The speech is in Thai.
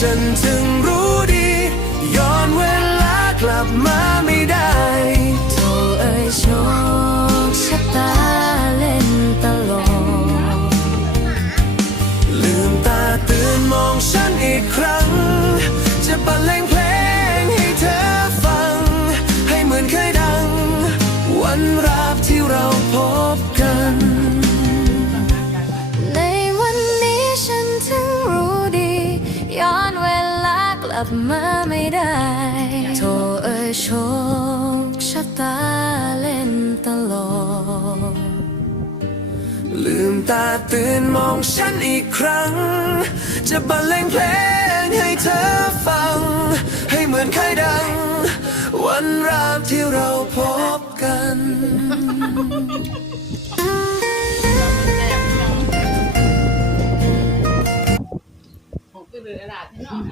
ฉันถึงรู้ดีย้อนเวลากลับมาไม่ได้โธ่เอ้ยโชคชะตาเล่นตลกลืมตาตื่นมองฉันอีกครั้งจะบรรเลงเพลงให้เธอฟังให้เหมือนเคยดังวันแรกที่เราพบกันในวันนี้ฉันถึงรู้ดีย้อนเวลากลับมาไม่ได้โธ่เอ้ยโชคชะตาเล่นตลกลืมตาตื่นมองฉันอีกครั้งจะบรรเลงเพลงให้เธอฟังให้เหมือนเคยดังวันแรกที่เราพบกันผมก็เลยกระดาษให้หน่อย